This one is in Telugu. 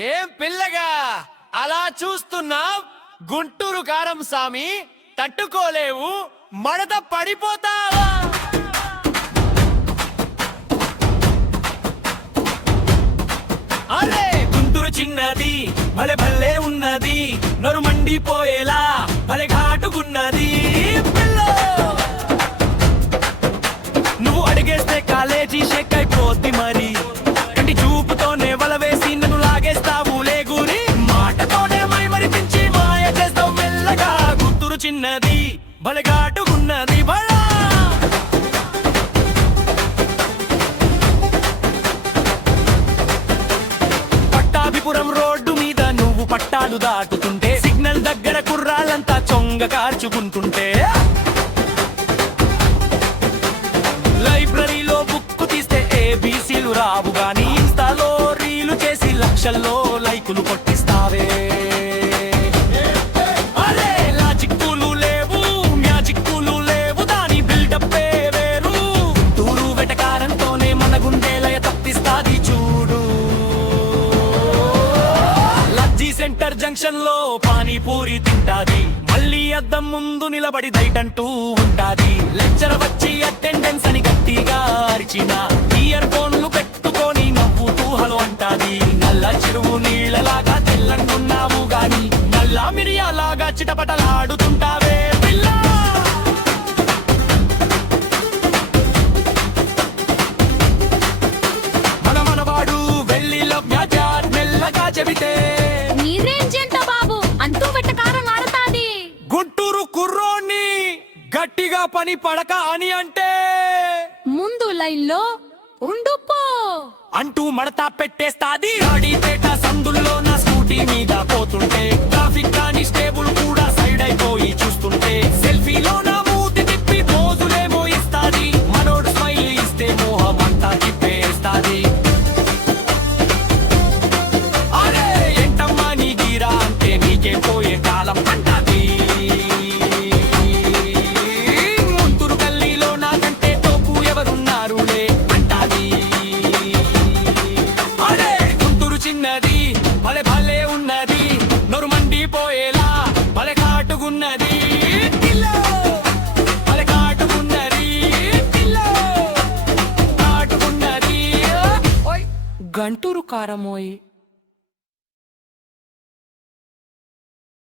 ఏం పిల్లగా అలా చూస్తున్నావ్? గుంటూరు కారం సామి, తట్టుకోలేవు, మడత పడిపోతావా? అరే గుంటూరు చిన్నది, భలే భలే ఉన్నది, నొరు మండిపోయేలా భలే ఘాటుకున్నది. నువ్వు అడిగేస్తే కాలేజీ షేక్ అయిపోద్ది మరి, కంటి చూపుతోనే వల వేసి నన్ను లాగేస్తావు లేగురి, మాటతోనే మై మరిపించి మాయ చేస్తావు మెల్లగా. గుంటూరు చిన్నది, భలే ఘాటుకున్నది బలా. పట్టాభిపురం రోడ్డు మీద నువ్వు పట్టాలు దాటుతుంటే, సిగ్నల్ దగ్గర కుర్రాళ్ళంతా చొంగ కార్చుకుంటుంటే, లైబ్రరీలో బుక్కు తీస్తే ఏబీసీలు రావు గాని ఇన్స్టాలో రీలు చేసి లక్షల్లో లైకులు కొట్టిస్తావే. అరే లాజిక్కులు లేవు, మ్యాజిక్కులు లేవు, దాని బిల్డప్పే వేరు. తూరు వెటకారంతోనే మన గుండెలయ తప్పిస్తాది చూడు. లజ్జీ సెంటర్ జంక్షన్ లో పానీపూరి తింటాది, మళ్ళీ అద్దం ముందు నిలబడి దైటంటూ ఉంటాది. లెక్చర్ వచ్చి అటెండెన్స్ అని గట్టిగా అరిచిన, ఇయర్ ఫోన్లు పెట్టుకొని నవ్వుతూ హలో అంటాది. నల్ల చెరువు నీళ్ళలాగా తెల్లంటున్నావు గాని, నల్ల మిరియాలాగా చిటపటలాడుతుంటావే పిల్ల. మనవాడు వెళ్ళి లవ్యాజార్ మెల్లగా చెబితే, గుంటూరు కుర్రోని గట్టిగా పని పడక అని అంటే, ముందు లైన్ లో ఉండుపో అంటూ మడత పెట్టేస్తాది. పేట సందుల్లో నా స్కూటీ మీద పోతుంటే, ట్రాఫిక్ కానిస్టేబుల్ కూడా సైడ్ అయిపోయి చూస్తుంటే, సెల్ఫీలో నా మూతి తిప్పి పోజులేమో ఇస్తాది. మనోడు స్మైల్ ఇస్తే మోహం అంతా తిప్పేస్తాది. అరే ఏంటమ్మా నీ గీరా అంటే, నీకే పోయే కాలం అంటాది. గుంటూరు గల్లీలో నాకంటే తోపు ఎవరున్నారులే అంటాది. అరే గుంటూరు చిన్నది, భలే భలే ఉన్నది, నొరు మండిపోయేలా భలే కాటుకున్నది. భలే కాటుకున్నది, కాటుకున్నది. గంటూరు కారమోయ్.